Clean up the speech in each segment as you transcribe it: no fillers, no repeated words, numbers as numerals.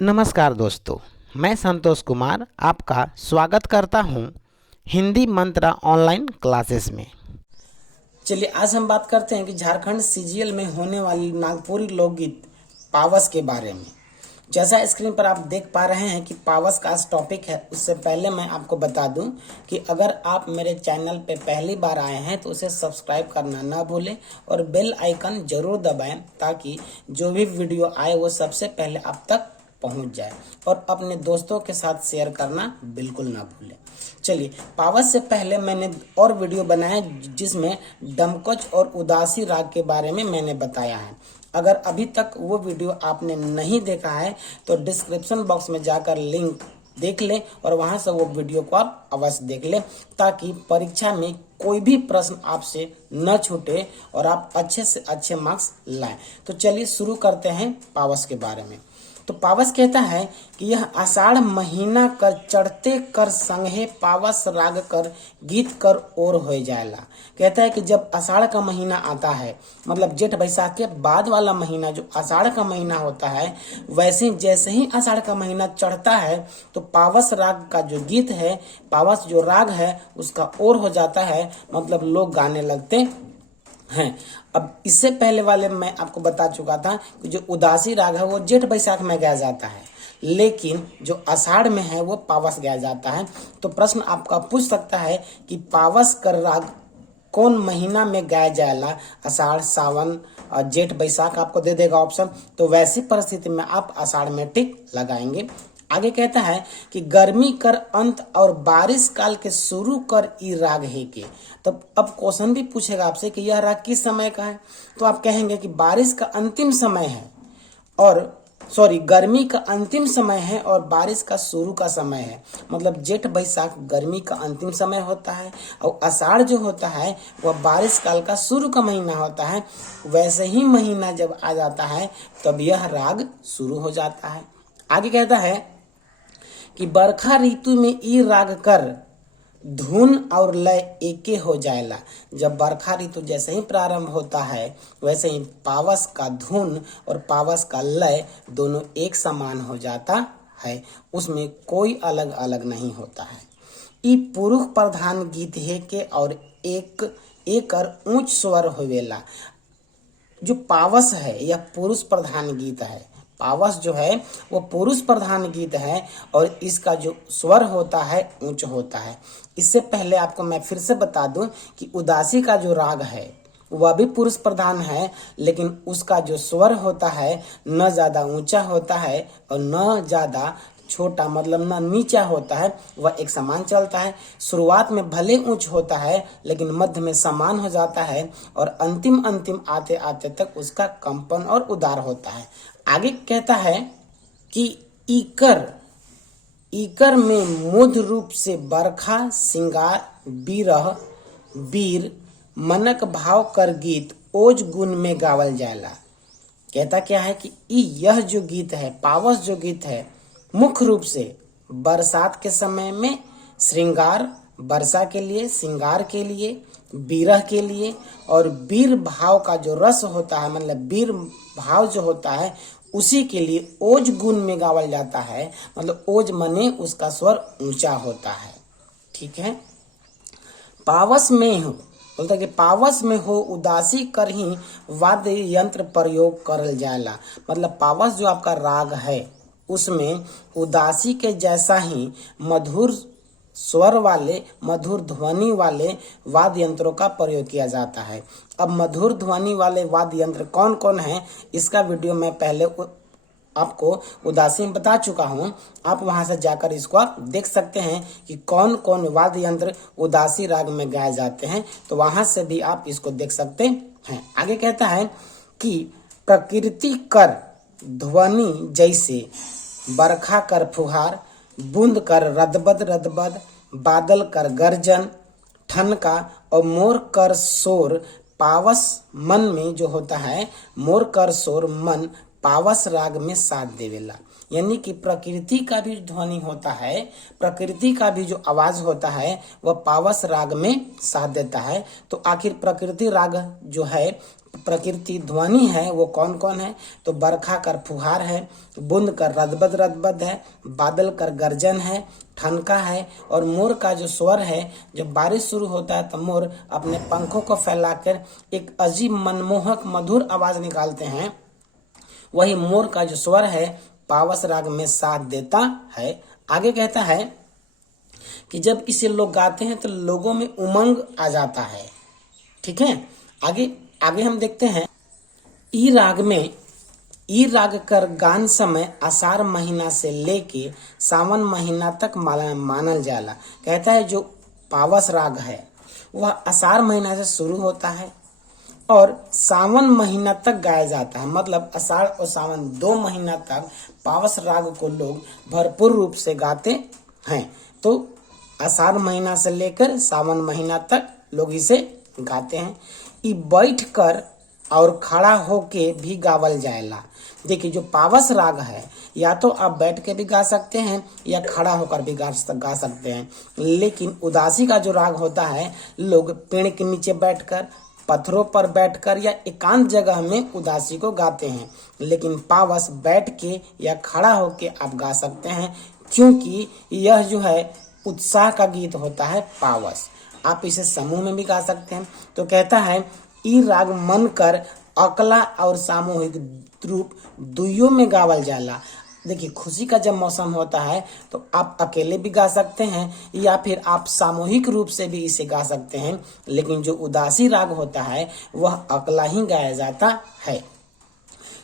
नमस्कार दोस्तों, मैं संतोष कुमार आपका स्वागत करता हूं हिंदी मंत्रा ऑनलाइन क्लासेस में। चलिए आज हम बात करते हैं कि झारखंड सीजीएल में होने वाली नागपुरी लोकगीत पावस के बारे में। जैसा स्क्रीन पर आप देख पा रहे हैं कि पावस का आज टॉपिक है। उससे पहले मैं आपको बता दूं कि अगर आप मेरे चैनल पे पहली बार आए हैं तो उसे सब्सक्राइब करना ना भूलें और बेल आइकन जरूर दबाएं ताकि जो भी वीडियो आए वो सबसे पहले आप तक पहुंच जाए और अपने दोस्तों के साथ शेयर करना बिल्कुल ना भूलें। चलिए, पावस से पहले मैंने और वीडियो बनाया जिसमें डमकच और उदासी राग के बारे में मैंने बताया है। अगर अभी तक वो वीडियो आपने नहीं देखा है तो डिस्क्रिप्शन बॉक्स में जाकर लिंक देख लें और वहां से वो वीडियो को आप अवश्य देख लें ताकि परीक्षा में कोई भी प्रश्न आपसे न छूटे और आप अच्छे से अच्छे मार्क्स लाएं। तो चलिए शुरू करते हैं पावस के बारे में। तो पावस कहता है कि यह आषाढ़ महीना कर चढ़ते कर संगे पावस राग कर गीत कर ओर हो जाएला। कहता है कि जब आषाढ़ का महीना आता है, मतलब जेठ बैसाख के बाद वाला महीना जो आषाढ़ का महीना होता है, वैसे जैसे ही आषाढ़ का महीना चढ़ता है तो पावस राग का जो गीत है, पावस जो राग है उसका ओर हो जाता है, मतलब लोग गाने लगते हैं। अब इससे पहले वाले मैं आपको बता चुका था कि जो उदासी राग है वो जेठ बैसाख में गाया जाता है, लेकिन जो आषाढ़ में है वो पावस गाया जाता है। तो प्रश्न आपका पूछ सकता है कि पावस कर राग कौन महीना में गाया जाएगा? आषाढ़, सावन और जेठ बैसाख आपको दे देगा ऑप्शन। तो वैसी परिस्थिति में आप आषाढ़ में टिक लगाएंगे। आगे कहता है कि गर्मी कर अंत और बारिश काल के शुरू कर ई राग है के। तब अब क्वेश्चन भी पूछेगा आपसे कि यह राग किस समय का है, तो आप कहेंगे कि बारिश का अंतिम समय है और गर्मी का अंतिम समय है और बारिश का शुरू का समय है। मतलब जेठ बैसाख गर्मी का अंतिम समय होता है और आषाढ़ जो होता है वह बारिश काल का शुरू का महीना होता है। वैसे ही महीना जब आ जाता है तब यह राग शुरू हो जाता है। आगे कहता है कि बरखा ऋतु में ई राग कर धुन और लय एके हो जाएला। जब बरखा ऋतु जैसे ही प्रारंभ होता है वैसे ही पावस का धुन और पावस का लय दोनों एक समान हो जाता है, उसमें कोई अलग अलग नहीं होता है। ई पुरुष प्रधान गीत है के और एक ऊंच स्वर होवेला। जो पावस है यह पुरुष प्रधान गीत है। पावस जो है वो पुरुष प्रधान गीत है और इसका जो स्वर होता है ऊंच होता है। इससे पहले आपको मैं फिर से बता दूं कि उदासी का जो राग है वह भी पुरुष प्रधान है, लेकिन उसका जो स्वर होता है न ज्यादा ऊंचा होता है और न ज्यादा छोटा, मतलब ना नीचा होता है, वह एक समान चलता है। शुरुआत में भले ऊंच होता है लेकिन मध्य में समान हो जाता है और अंतिम आते आते तक उसका कंपन और उदार होता है। आगे कहता है कि इकर में मूढ़ रूप से बरखा सिंगार बीरह वीर मनक भाव कर गीत ओज गुण में गावल जाएला। कहता क्या है कि यह जो गीत है, पावस जो गीत है, मुख्य रूप से बरसात के समय में श्रृंगार, वर्षा के लिए, श्रृंगार के लिए, विरह के लिए और वीर भाव का जो रस होता है, मतलब वीर भाव जो होता है उसी के लिए ओज गुण में गावल जाता है। मतलब ओज मने उसका स्वर ऊंचा होता है। ठीक है। पावस में हो बोलता कि पावस में हो उदासी कर ही वाद्य यंत्र प्रयोग करल जाएला। मतलब पावस जो आपका राग है उसमें उदासी के जैसा ही मधुर स्वर वाले, मधुर ध्वनि वाले वाद्य यंत्रों का प्रयोग किया जाता है। अब मधुर ध्वनि वाले वाद्य यंत्र कौन कौन है इसका वीडियो मैं पहले आपको उदासी में बता चुका हूं। आप वहां से जाकर इसको आप देख सकते हैं कि कौन कौन वाद्य यंत्र उदासी राग में गाए जाते हैं, तो वहां से भी आप इसको देख सकते हैं। आगे कहता है कि प्रकृति कर ध्वनि जैसे बरखा कर फुहार, बूंद कर रदबद रदबद, बादल कर गर्जन ठनका और मोर कर शोर पावस मन में जो होता है, मोर कर शोर मन पावस राग में साथ देवेला। यानी कि प्रकृति का भी ध्वनि होता है, प्रकृति का भी जो आवाज होता है वह पावस राग में साथ देता है। तो आखिर प्रकृति राग जो है प्रकृति ध्वनि है वो कौन कौन है, तो बरखा कर फुहार है, बूंद कर रदबद रदबद है, बादल कर गर्जन है, ठनका है, और मोर का जो स्वर है, जब बारिश शुरू होता है तो मोर अपने पंखों को फैलाकर एक अजीब मनमोहक मधुर आवाज निकालते हैं, वही मोर का जो स्वर है पावस राग में साथ देता है। आगे कहता है कि जब इसे लोग गाते हैं तो लोगों में उमंग आ जाता है। ठीक है, आगे आगे हम देखते हैं ई राग में ई राग कर गान समय आषाढ़ महीना से लेके सावन महीना तक मानल जाला। कहता है जो पावस राग है वह आषाढ़ महीना से शुरू होता है और सावन महीना तक गाया जाता है। मतलब आषाढ़ और सावन 2 महीना तक पावस राग को लोग भरपूर रूप से गाते हैं। तो आषाढ़ महीना से लेकर सावन महीना तक लोग इसे गाते हैं। ई बैठ कर और खड़ा होके भी गावल जाएला। देखिए जो पावस राग है या तो आप बैठ के भी गा सकते हैं या खड़ा होकर भी गा सकते हैं, लेकिन उदासी का जो राग होता है लोग पेड़ के नीचे बैठकर, पत्थरों पर बैठकर या एकांत जगह में उदासी को गाते हैं। लेकिन पावस बैठ के या खड़ा होके आप गा सकते हैं, क्योंकि यह जो है उत्साह का गीत होता है पावस। आप इसे समूह में भी गा सकते हैं। तो कहता है ई राग मन कर अकला और सामूहिक रूप दुइयों में गावल जाला। देखिए खुशी का जब मौसम होता है तो आप अकेले भी गा सकते हैं या फिर आप सामूहिक रूप से भी इसे गा सकते हैं, लेकिन जो उदासी राग होता है वह अकेला ही गाया जाता है।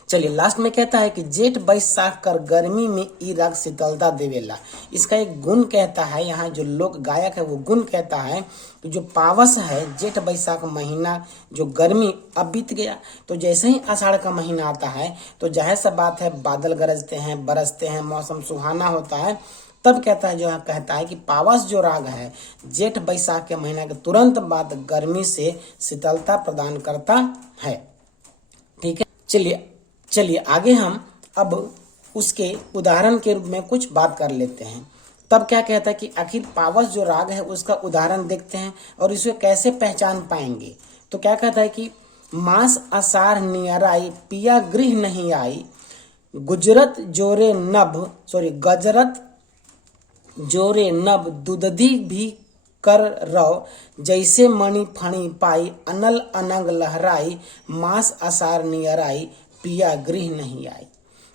चलिए लास्ट में कहता है कि जेठ बैसाख कर गर्मी में ई राग शीतलता देवेला। इसका एक गुण कहता है, यहाँ जो लोक गायक है वो गुण कहता है कि जो पावस है जेठ बैसाख महीना जो गर्मी अब बीत गया, तो जैसे ही आषाढ़ का महीना आता है तो जाहिर सा बात है बादल गरजते हैं, बरसते हैं, मौसम सुहाना होता है। तब कहता है जो यहाँ कहता है कि पावस जो राग है जेठ बैसाख के महीना के तुरंत बाद गर्मी से शीतलता प्रदान करता है। ठीक है, चलिए आगे हम अब उसके उदाहरण के रूप में कुछ बात कर लेते हैं। तब क्या कहता है कि आखिर पावस जो राग है उसका उदाहरण देखते हैं और इसे कैसे पहचान पाएंगे। तो क्या कहता है कि मास आषाढ़ नियराई पिया गृह नहीं आई, गजरत जोरे नभ दुदधी भी कर रहो, जैसे मणि फणी पाई अनल अनंग लहराई, मास आषाढ़ नियराई पिया गृह नहीं आई।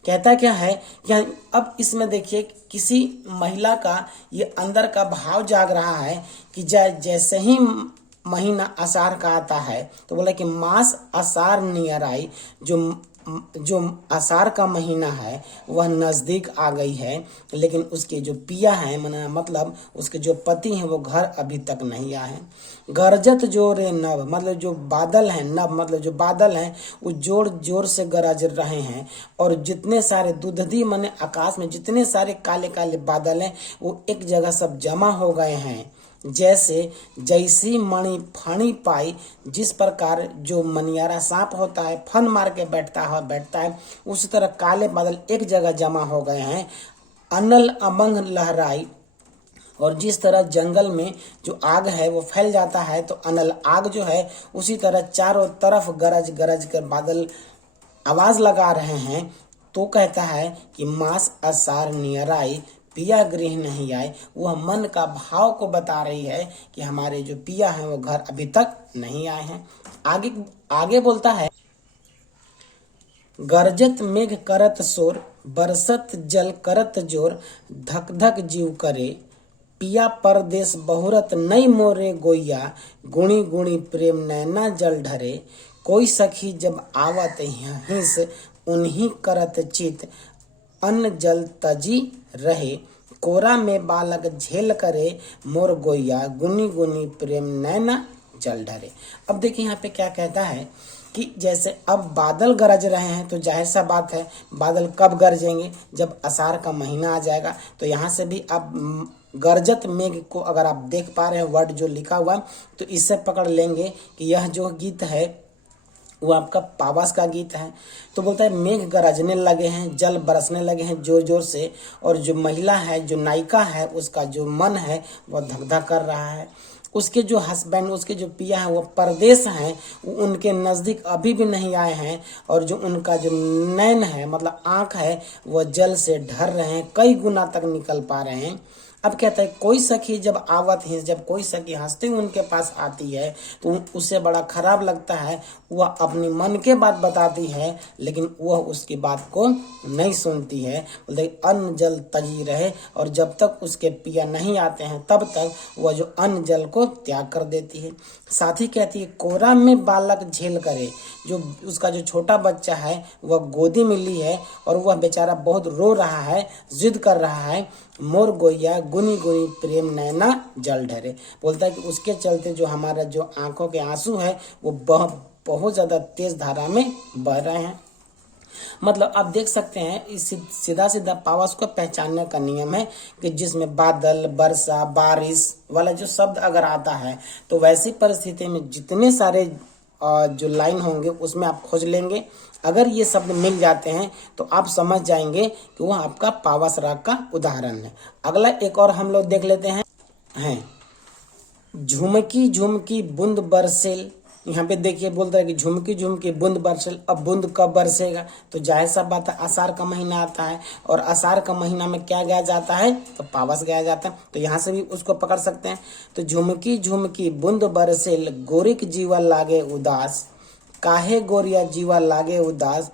कहता क्या है कि अब इसमें देखिए किसी महिला का ये अंदर का भाव जाग रहा है कि जैसे ही महीना आषाढ़ का आता है तो बोला कि मास आषाढ़ नियर आई, जो आषाढ़ का महीना है वह नजदीक आ गई है, लेकिन उसके जो पिया है मतलब उसके जो पति हैं वो घर अभी तक नहीं आए हैं। गरजत जोरे नभ मतलब जो बादल हैं, नभ मतलब जो बादल हैं वो जोर जोर से गरज रहे हैं, और जितने सारे दुधदी माने आकाश में जितने सारे काले काले बादल हैं वो एक जगह सब जमा हो गए हैं। जैसी मणि फणी पाई, जिस प्रकार जो मनियारा सांप होता है फन मार के बैठता है उसी तरह काले बादल एक जगह जमा हो गए हैं। अनल अमंग लहराई, और जिस तरह जंगल में जो आग है वो फैल जाता है तो अनल आग जो है उसी तरह चारों तरफ गरज गरज कर बादल आवाज लगा रहे हैं। तो कहता है कि मास आषाढ़ नियराई पिया गृह नहीं आए, वह मन का भाव को बता रही है कि हमारे जो पिया हैं वो घर अभी तक नहीं आए हैं। आगे बोलता है गरजत मेघ करत शोर, बरसत जल करत जोर, धक धक जीव करे, पिया परदेश बहुरत नई मोरे गोइया, गुणी गुणी प्रेम नैना जल ढरे, कोई सखी जब आवत हिंस उन्हीं करत चित, अन्न जल तजी रहे, कोरा में बालक झेल करे, मोर गोइया गुनी गुनी प्रेम नैना जल ढरे। अब देखिए यहाँ पे क्या कहता है कि जैसे अब बादल गरज रहे हैं तो जाहिर सा बात है बादल कब गरजेंगे, जब आषाढ़ का महीना आ जाएगा। तो यहाँ से भी आप गरजत मेघ को अगर आप देख पा रहे हैं वर्ड जो लिखा हुआ तो इससे पकड़ लेंगे कि यह जो गीत है वो आपका पावस का गीत है। तो बोलता है मेघ गरजने लगे हैं, जल बरसने लगे हैं जोर जोर से, और जो महिला है जो नायिका है उसका जो मन है वह धक धक कर रहा है। उसके जो हस्बैंड, उसके जो पिया है वो परदेश हैं, वो उनके नज़दीक अभी भी नहीं आए हैं, और जो उनका जो नैन है मतलब आँख है वह जल से ढर रहे हैं, कई गुना तक निकल पा रहे हैं। अब कहता है कोई सखी जब आवत है, जब कोई सखी हंसते हुए उनके पास आती है तो उसे बड़ा खराब लगता है। वह अपनी मन के बात बताती है लेकिन वह उसकी बात को नहीं सुनती है। बोलते अन्न जल तजी रहे, और जब तक उसके पिया नहीं आते हैं तब तक वह जो अन्न जल को त्याग कर देती है। साथ ही कहती है कोरा में बालक झेल करे, जो उसका जो छोटा बच्चा है वह गोदी में ली है और वह बेचारा बहुत रो रहा है, जिद कर रहा है, मोर गोया गुनी गुनी प्रेम नैना जल ढरे। बोलता है कि उसके चलते जो हमारा जो आंखों के आंसू है वो बहुत ज्यादा तेज धारा में बह रहे हैं। मतलब आप देख सकते हैं इस सीधा सीधा पावस को पहचानने का नियम है कि जिसमें बादल, वर्षा, बारिश वाला जो शब्द अगर आता है तो वैसी परिस्थिति में जितने सारे जो लाइन होंगे उसमें आप खोज लेंगे। अगर ये शब्द मिल जाते हैं तो आप समझ जाएंगे कि वह आपका पावस राग का उदाहरण है। अगला एक और हम लोग देख लेते हैं झुमकी झुमकी बूंद बरसेल। यहाँ पे देखिए बोलता है कि झुमकी झुमकी बूंद बरसेल। अब बूंद कब बरसेगा? तो जाहिर सा बात है आषाढ़ का महीना आता है, और आषाढ़ का महीना में क्या गाया जाता है? तो पावस गाया जाता है। तो यहाँ से भी उसको पकड़ सकते हैं। तो झुमकी झुमकी बूंद बरसेल, गोरिक जीवा लागे उदास, काहे गोरिया जीवा लागे उदास,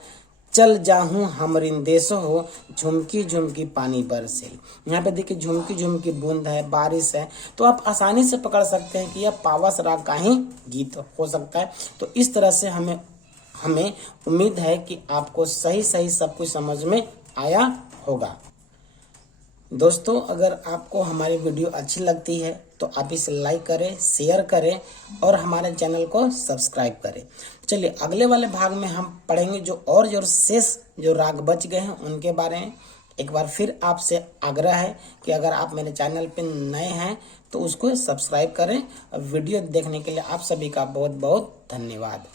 चल जाहूं हमरिन देश हो, झुमकी झुमकी पानी बरसेल। यहाँ पे देखिए झुमकी झुमकी बूंद है, बारिश है, तो आप आसानी से पकड़ सकते हैं कि यह पावस राग का ही गीत हो सकता है। तो इस तरह से हमें उम्मीद है कि आपको सही सही सब कुछ समझ में आया होगा। दोस्तों अगर आपको हमारी वीडियो अच्छी लगती है तो आप इसे लाइक करें, शेयर करें और हमारे चैनल को सब्सक्राइब करें। चलिए अगले वाले भाग में हम पढ़ेंगे जो शेष जो राग बच गए हैं उनके बारे में। एक बार फिर आपसे आग्रह है कि अगर आप मेरे चैनल पर नए हैं तो उसको सब्सक्राइब करें। वीडियो देखने के लिए आप सभी का बहुत बहुत धन्यवाद।